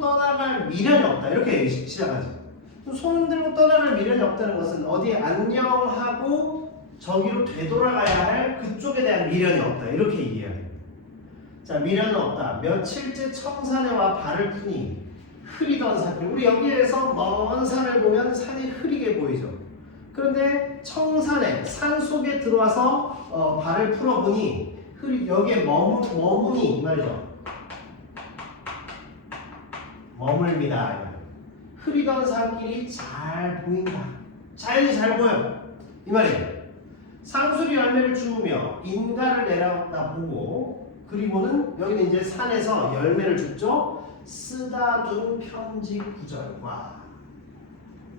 떠나갈 미련이 없다. 이렇게 시작하죠. 손 들고 떠나갈 미련이 없다는 것은 어디에 안녕하고 저기로 되돌아가야 할 그쪽에 대한 미련이 없다. 이렇게 이해해야 됩니다. 자, 미련은 없다. 며칠째 청산에 와 발을 푸니 흐리던 산길. 우리 여기에서 먼 산을 보면 산이 흐리게 보이죠. 그런데 청산에 산 속에 들어와서 발을 풀어보니 여기에 머무니 이 말이죠. 머물니다. 흐리던 산길이 잘 보인다. 자연이 잘 보여. 이 말이에요. 상수리 열매를 주우며 인가를 내려다 보고 그리고는 여기는 이제 산에서 열매를 줍죠. 쓰다 둔 편지 구절과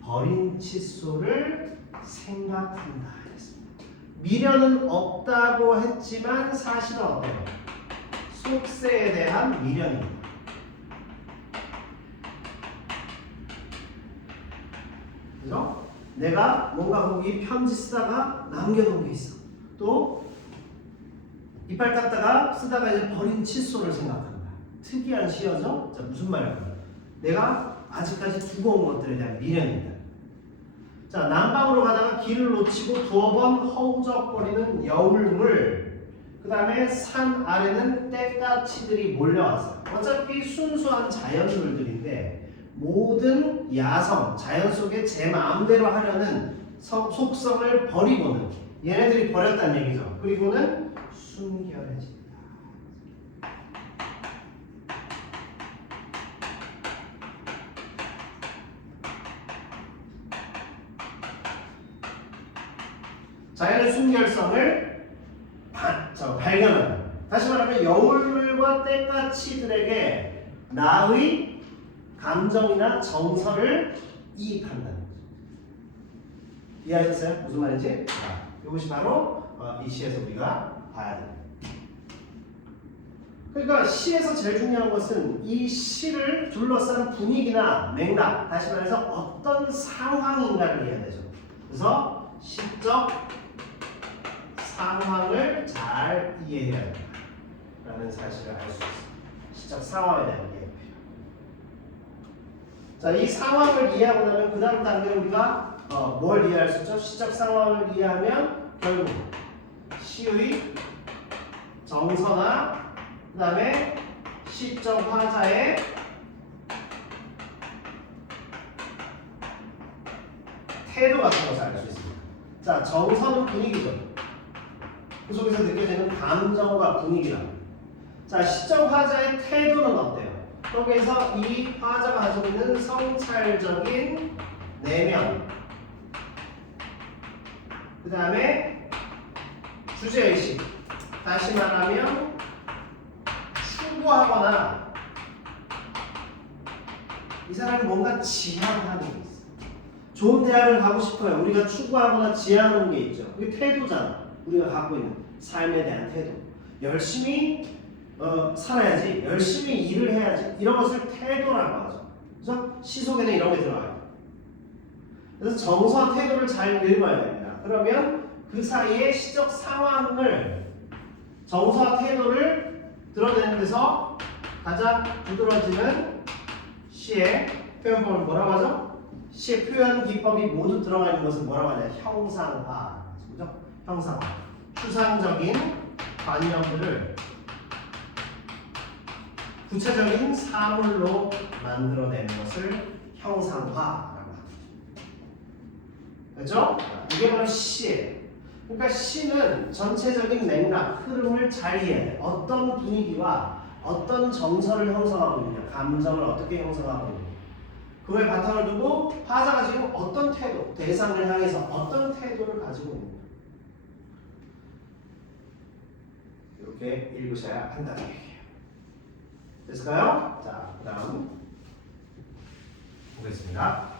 버린 칫솔을 생각한다 했습니다. 미련은 없다고 했지만 사실은 어때요? 속세에 대한 미련입니다. 그죠? 내가 뭔가 거기 편지 쓰다가 남겨놓은 게 있어. 또 이빨 닦다가 쓰다가 이제 버린 칫솔을 생각한다. 특이한 시어죠? 자, 무슨 말일까요? 내가 아직까지 두고 온 것들에 대한 미련입니다. 자, 남방으로 가다가 길을 놓치고 두어 번 허우적거리는 여울물, 그 다음에 산 아래는 떼까치들이 몰려왔어요. 어차피 순수한 자연물들인데 모든 야성, 자연 속에 제 마음대로 하려는 속성을 버리고는 얘네들이 버렸다는 얘기죠. 그리고는 순결해진다. 자연의 순결성을 발견한다. 다시 말하면 여울물과 떼까치들에게 나의 감정이나 정서를 이입한다는 거죠. 이해하셨어요? 무슨 말인지? 자, 이것이 바로 이 시에서 우리가 봐야 됩니다. 그러니까 시에서 제일 중요한 것은 이 시를 둘러싼 분위기나 맥락, 다시 말해서 어떤 상황인가를 이해해야 되죠. 그래서 시적 상황을 잘 이해해야 된다라는 사실을 알 수 있습니다. 시적 상황에 대한 이해. 자, 이 상황을 이해하고 나면 그 다음 단계는 우리가 뭘 이해할 수 있죠? 시적 상황을 이해하면 결국 시의 정서나 그 다음에 시적 화자의 태도 같은 것을 알 수 있습니다. 자, 정서는 분위기죠. 그 속에서 느껴지는 감정과 분위기라. 자, 시적 화자의 태도는 어때요? 여기에서 이 화자가 가지고 있는 성찰적인 내면, 그 다음에 주제의식, 다시 말하면 추구하거나 이 사람이 뭔가 지향하는 게 있어. 좋은 대학을 가고 싶어요. 우리가 추구하거나 지향하는 게 있죠. 그게 태도잖아. 우리가 갖고 있는 삶에 대한 태도. 열심히 살아야지, 열심히 일을 해야지, 이런 것을 태도라고 하죠. 그래서 시 속에는 이런 게 들어가요. 그래서 정서와 태도를 잘 읽어야 됩니다. 그러면 그 사이에 시적 상황을, 정서와 태도를 드러내는 데서 가장 두드러지는 시의 표현법을 뭐라고 하죠? 시의 표현 기법이 모두 들어가 있는 것을 뭐라고 하냐? 형상화. 그죠? 형상화. 추상적인 관념들을 구체적인 사물로 만들어내는 것을 형상화라고 합니다. 그렇죠? 이게 바로 시예요. 그러니까 시는 전체적인 맥락, 흐름을 잘 이해해야 돼. 어떤 분위기와 어떤 정서를 형성하고 있느냐, 감정을 어떻게 형성하고 있느냐. 그거에 바탕을 두고 화자가 지금 어떤 태도, 대상을 향해서 어떤 태도를 가지고 있느냐. 이렇게 읽으셔야 한다는 얘기예요. 됐을까요? 자, 그 다음 보겠습니다.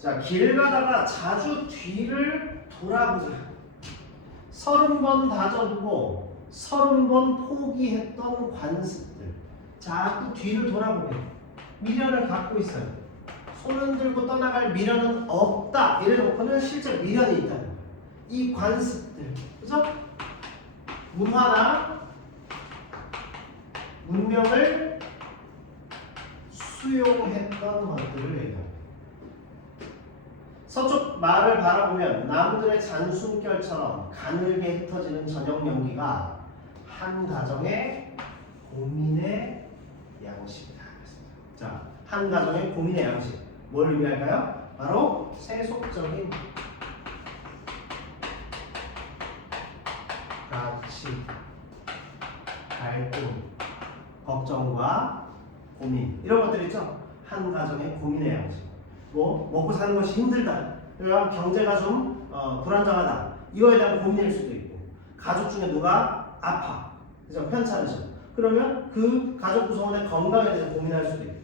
자, 길 가다가 자주 뒤를 돌아보자. 30번 다져두고 30번 포기했던 관습들. 자꾸 뒤를 돌아보게. 미련을 갖고 있어요. 손은 들고 떠나갈 미련은 없다. 이래놓고는 실제 미련이 있다는 거예요. 이 관습들, 그죠? 문화나 문명을 수용했던 것들을 얘기합니다. 서쪽 마을을 바라보면 나무들의 잔순결처럼 가늘게 흩어지는 저녁 연기가 한 가정의 고민의 양식이다. 자, 한 가정의 고민의 양식. 뭘 의미할까요? 바로 세속적인 가치, 갈등, 걱정과 고민 이런 것들 있죠? 한 가정의 고민의 양식. 뭐 먹고 사는 것이 힘들다. 그러니까 경제가 좀 불안정하다. 이거에 대한 고민일 수도 있고 가족 중에 누가 아파. 그죠? 편찮으셔. 그러면 그 가족 구성원의 건강에 대해서 고민할 수도 있고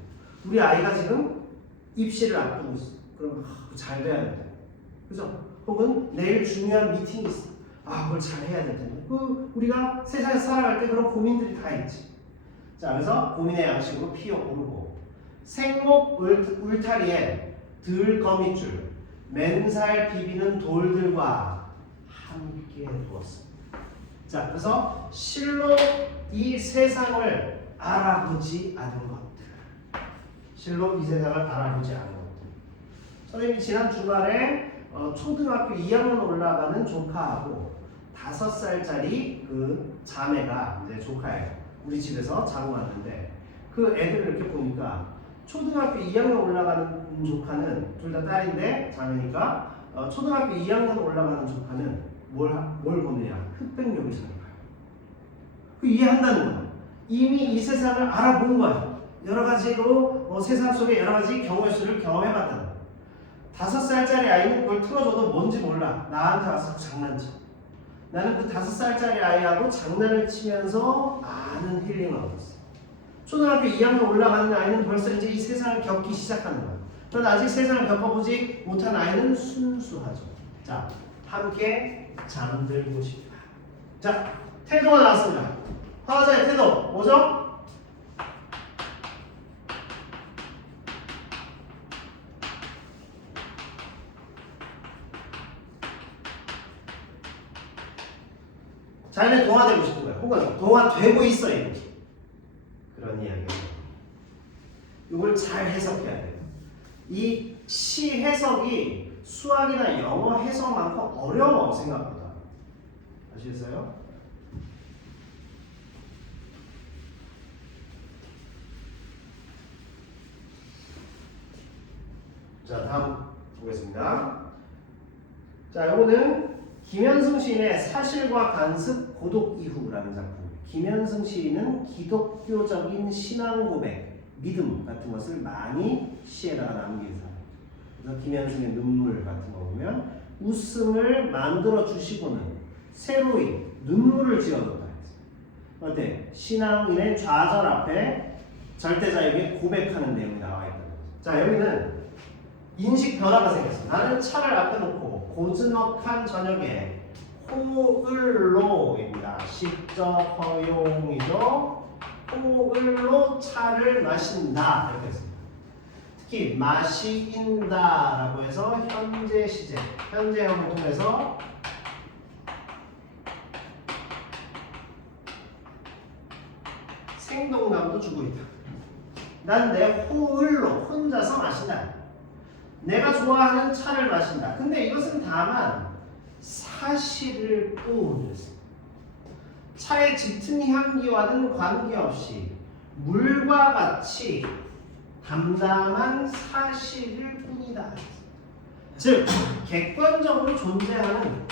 우리 아이가 지금 입시를 앞두고 있어. 그러면 잘 돼야 된다. 그죠? 혹은 내일 중요한 미팅이 있어. 그걸 잘 해야 될 텐데. 우리가 세상에서 살아갈 때 그런 고민들이 다 있지. 자, 그래서 고민의 양식으로 피어오르고 생목 울타리에 들거미줄 맨살 비비는 돌들과 함께 두었습니다. 자, 그래서 실로 이 세상을 알아보지 않은 것들. 실로 이 세상을 알아보지 않은 것들. 선생님이 지난 주말에 초등학교 2학년 올라가는 조카하고 5살짜리 그 자매가 이제 조카예요. 우리 집에서 자고 왔는데 그 애들을 이렇게 보니까 초등학교 2학년 올라가는 조카는 둘 다 딸인데 자매니까 초등학교 2학년 올라가는 조카는 뭘 보느냐? 흑백요리사를 봐요. 그 이해한다는 거야. 이미 이 세상을 알아본 거야. 여러 가지로 세상 속에 여러 가지 경우의 수를 경험해봤다는 거야. 5살짜리 아이는 그걸 틀어줘도 뭔지 몰라. 나한테 와서 장난쳐. 나는 그 5살짜리 아이하고 장난을 치면서 아는 힐링을 얻었어. 초등학교 2학년 올라가는 아이는 벌써 이제 이 세상을 겪기 시작하는 거야. 넌 아직 세상을 겪어보지 못한 아이는 순수하죠. 자, 함께 잠들고 싶다. 자, 태도가 나왔습니다. 화자의 태도 뭐죠? 자기는 동화되고 싶은 거야. 혹은 동화되고 있어 이거. 그런 이야기예요. 이걸 잘 해석해야 돼요. 이 시 해석이 수학이나 영어 해석만큼 어려워 생각보다. 아시겠어요? 자, 다음 보겠습니다. 자, 이거는 김현승 시인의 사실과 간습 고독 이후라는 작품. 김현승 시인은 기독교적인 신앙 고백, 믿음 같은 것을 많이 시에다가 남긴 사람. 그래서 김현승의 눈물 같은 거 보면 웃음을 만들어 주시고는 새로이 눈물을 지어줬다. 어때? 신앙인의 좌절 앞에 절대자에게 고백하는 내용이 나와 있다. 자, 여기는 인식 변화가 생겼어. 나는 차를 앞에 놓고 고즈넉한 저녁에 호을로입니다. 시적 허용이죠. 호을로 차를 마신다 이렇게 했습니다. 특히 마시인다라고 해서 현재 시제, 현재형을 통해서 생동감도 주고 있다. 난 내 호을로 혼자서 마신다. 내가 좋아하는 차를 마신다. 근데 이것은 다만 사실을 뿜어냈습니다. 차의 짙은 향기와는 관계없이 물과 같이 담담한 사실일 뿐이다. 즉, 객관적으로 존재하는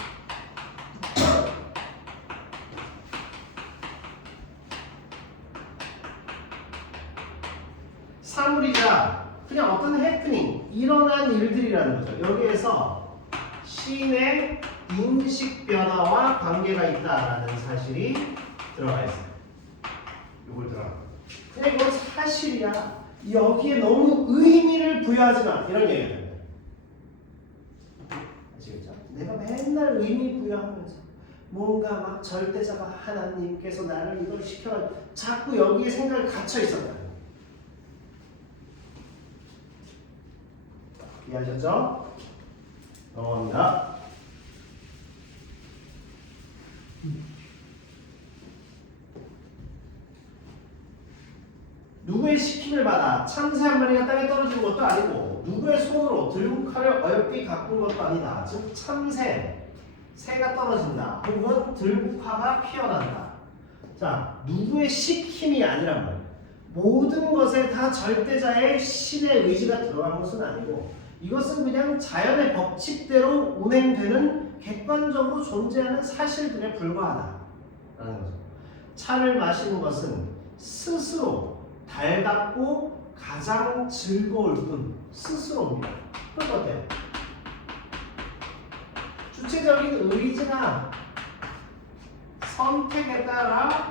사물이자 그냥 어떤 해프닝, 일어난 일들이라는 거죠. 여기에서 시인의 인식 변화와 관계가 있다라는 사실이 들어가 있어요. 이걸 들어가. 그냥 이건 사실이야. 여기에 너무 의미를 부여하지 마. 이런 얘기예요. 아시겠죠? 내가 맨날 의미 부여하면서 뭔가 막 절대자가 하나님께서 나를 이걸 시켜라. 자꾸 여기에 생각이 갇혀 있었다. 이해하셨죠? 넘어갑니다. 누구의 시킴을 받아 참새 한 마리가 땅에 떨어진 것도 아니고 누구의 손으로 들고 칼을 어여삐 가꾼 것도 아니다. 즉 참새, 새가 떨어진다. 혹은 들국화가 피어난다. 자, 누구의 시킴이 아니란 말이에요. 모든 것에 다 절대자의 신의 의지가 들어간 것은 아니고 이것은 그냥 자연의 법칙대로 운행되는 객관적으로 존재하는 사실들에 불과하다라는 거죠. 차를 마시는 것은 스스로 달갑고 가장 즐거울 뿐 스스로입니다. 그건 어때요? 주체적인 의지나 선택에 따라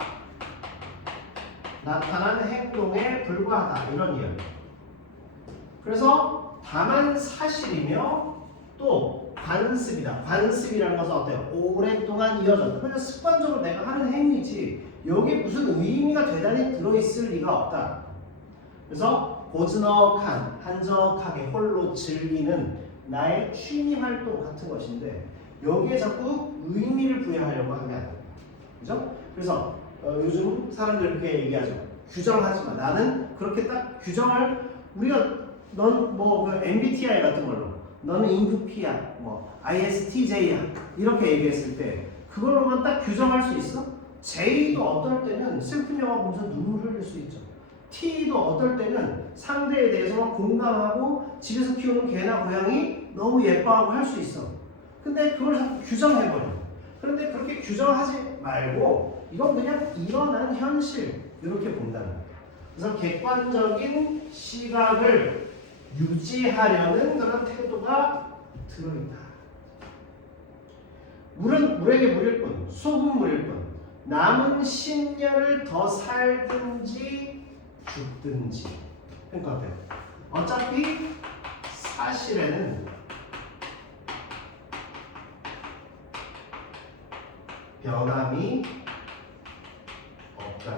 나타난 행동에 불과하다 이런 이야기. 그래서 다만 사실이며 또 관습이다. 관습이라는 것은 어때요? 오랫동안 이어졌다. 그냥 습관적으로 내가 하는 행위지 여기에 무슨 의미가 대단히 들어있을 리가 없다. 그래서 고즈넉한 한적하게 홀로 즐기는 나의 취미 활동 같은 것인데 여기에 자꾸 의미를 부여하려고 하면 안 됩니다. 그죠? 그래서 요즘 사람들 그렇게 얘기하죠. 규정하지 마. 나는 그렇게 딱 규정을 우리가 넌 뭐 MBTI 같은 걸로 너는 인프피야, 뭐 ISTJ야 이렇게 얘기했을 때 그걸로만 딱 규정할 수 있어? J도 어떨 때는 슬픈 영화 보면서 눈물 흘릴 수 있죠. T도 어떨 때는 상대에 대해서 공감하고 집에서 키우는 개나 고양이 너무 예뻐하고 할 수 있어. 근데 그걸 자꾸 규정해버려. 그런데 그렇게 규정하지 말고 이건 그냥 일어난 현실 이렇게 본다는 거예요. 그래서 객관적인 시각을 유지하려는 그런 태도가 들어있다. 물은 물에게 물일 뿐, 속은 물일 뿐, 남은 10년을 더 살든지 죽든지. 그러니까 어때요? 어차피 사실에는 변함이 없다.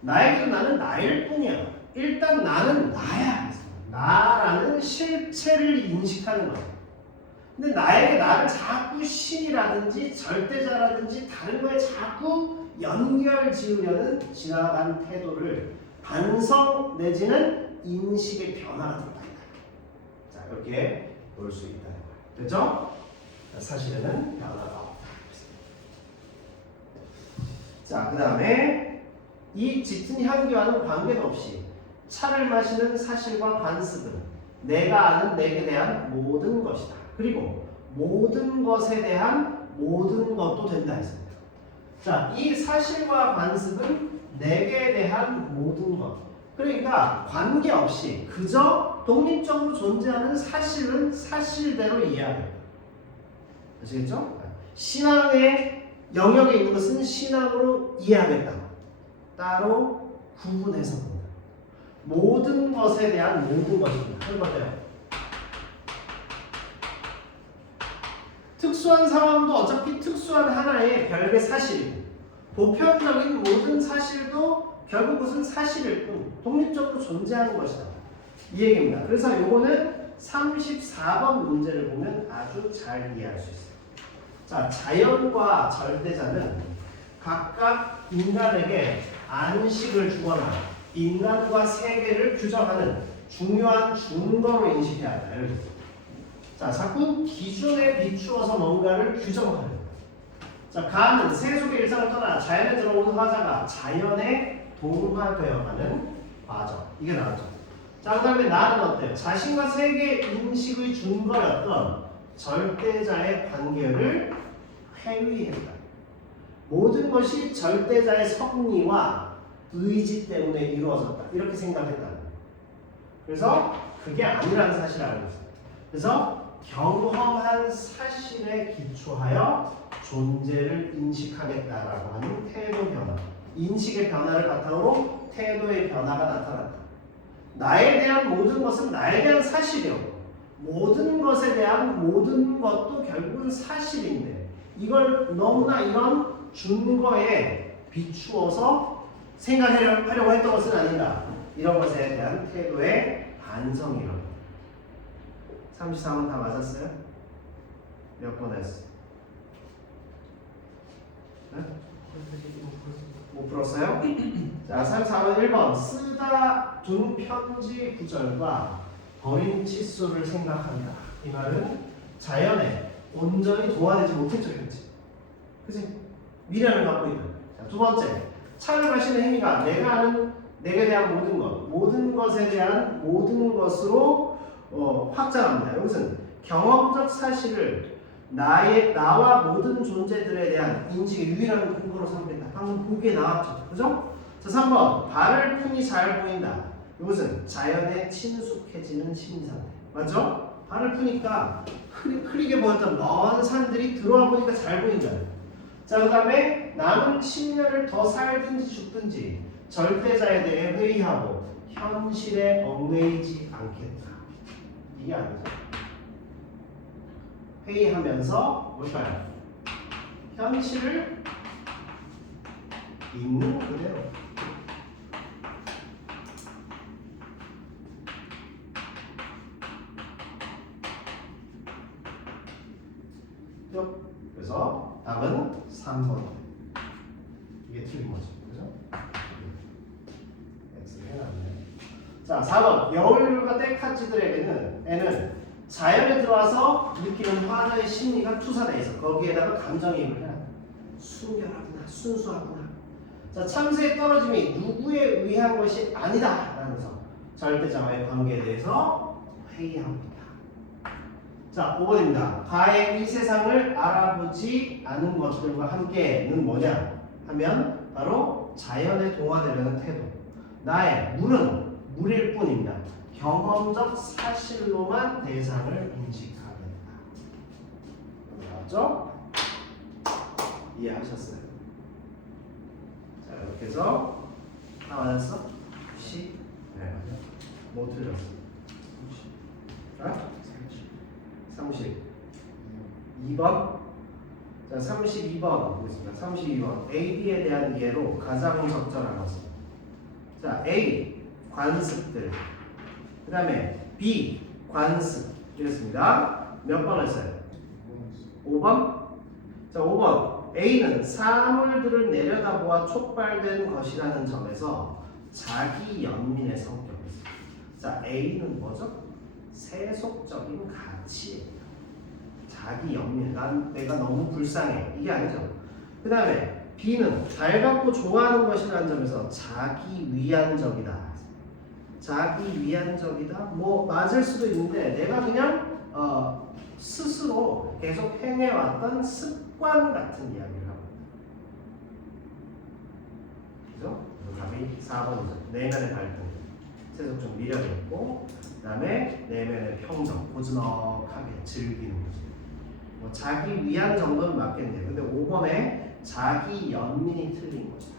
나에게도 나는 나일 뿐이야. 일단 나는 나야. 나라는 실체를 인식하는 거야. 근데 나에게 나를 자꾸 신이라든지 절대자라든지 다른 거에 자꾸 연결 지으려는 지나간 태도를 반성 내지는 인식의 변화가 들어간다. 자, 이렇게 볼 수 있다는 거예요. 됐죠? 사실에는 변화가 없다. 자, 그 다음에 이 짙은 향기와는 관계도 없이 차를 마시는 사실과 관습은 내가 아는 내게 대한 모든 것이다. 그리고 모든 것에 대한 모든 것도 된다 했습니다. 자, 이 사실과 관습은 내게 대한 모든 것. 그러니까 관계없이 그저 독립적으로 존재하는 사실은 사실대로 이해하겠다. 아시겠죠? 신앙의 영역에 있는 것은 신앙으로 이해하겠다. 따로 구분해서 본다. 모든 것에 대한 모든 것입니다. 그런 것들요. 특수한 상황도 어차피 특수한 하나의 별개 사실이고 보편적인 모든 사실도 결국 그것은 사실일 뿐 독립적으로 존재하는 것이다. 이 얘기입니다. 그래서 요거는 34번 문제를 보면 아주 잘 이해할 수 있어요. 자, 자연과 절대자는 각각 인간에게 안식을 주거나 인간과 세계를 규정하는 중요한 준거로 인식해야 한다. 자, 자꾸 기준에 비추어서 뭔가를 규정하는 거예요. 자, 가는 세속의 일상을 떠나 자연에 들어오는 화자가 자연에 동화되어가는 과정. 이게 나왔죠. 자, 그 다음에 나는 어때요? 자신과 세계 인식의 준거였던 절대자의 관계를 회위했다. 모든 것이 절대자의 섭리와 의지 때문에 이루어졌다. 이렇게 생각했다. 그래서 그게 아니라는 사실을 알고 있어요. 그래서 경험한 사실에 기초하여 존재를 인식하겠다라고 하는 태도 변화. 인식의 변화를 바탕으로 태도의 변화가 나타났다. 나에 대한 모든 것은 나에 대한 사실이요. 모든 것에 대한 모든 것도 결국은 사실인데 이걸 너무나 이런 준거에 비추어서 생각하려고 했던 것은 아니다. 이런 것에 대한 태도의 반성이라고. 34번 다 맞았어요? 몇 번 했어? 네? 못 풀었어요? 자, 34번 1번 쓰다 둔 편지 구절과 버린 칫솔을 생각한다. 이 말은 자연에 온전히 동화되지 못했죠, 현재. 그치? 미련을 갖고 있다. 자, 두 번째, 차를 마시는 행위가 내가 아는 내게 대한 모든 것, 모든 것에 대한 모든 것으로 확장합니다. 이것은 경험적 사실을 나와 모든 존재들에 대한 인식의 유일한 근거로 삼겠다. 방금 보기에 나왔죠. 그죠? 자, 3번. 발을 푸니 잘 보인다. 이것은 자연에 친숙해지는 심리상태. 맞죠? 발을 푸니까 흐리게 보였던 먼 산들이 들어와 보니까 잘 보인다. 자, 그 다음에 남은 10년을 더 살든지 죽든지 절대자에 대해 회의하고 현실에 얽매이지 않겠다. 이게 아니죠. 회의하면서 뭘까요? 현실을 있는 그대로. 그래서 답은 3번. 이게 틀린 거죠. 그죠? X 해놨네. 자, 4번. 여울과 떼카치들에게는 애는 자연에 들어와서 느끼는 화자의 심리가 투사되어 있어. 거기에다가 감정이입을 해야 돼. 순결하구나, 순수하구나. 자, 참새의 떨어짐이 누구에 의한 것이 아니다. 라면서 절대자와의 관계에 대해서 회의합니다. 자, 5번입니다. 가의 이 세상을 알아보지 않은 것들과 함께는 뭐냐 하면 바로 자연에 동화되려는 태도. 나의 물은 물일 뿐입니다. 경험적 사실로만 대상을 인식하겠다. 맞죠? 이해하셨어요? 자, 이렇게 해서 다 맞았어? 10? 네, 뭐 틀렸어? 30. 2번. 자, 32번 보겠습니다. 32번. A, B에 대한 이해로 가장 적절한 것은. 자, A 관습들. 그 다음에 B 관습. 이랬습니다. 몇 번 했어요? 5번. 자, 5번. A는 사물들을 내려다보아 촉발된 것이라는 점에서 자기 연민의 성격이 있습니다. 자, A는 뭐죠? 세속적인 가치예요. 자기 연민, 내가 너무 불쌍해. 이게 아니죠. 그 다음에 B는 달갑고 좋아하는 것이라는 점에서 자기 위안적이다. 자기 위안적이다? 뭐 맞을 수도 있는데 내가 그냥 스스로 계속 행해왔던 습관 같은 이야기를 하고 있다. 그죠? 답이 4번이죠. 내면의 갈등. 세속적 미련이 있고 그 다음에 내면의 평정, 고즈넉하게 즐기는 거죠. 뭐 자기 위안 정도는 맞겠네요. 근데 5번에 자기 연민이 틀린 거죠.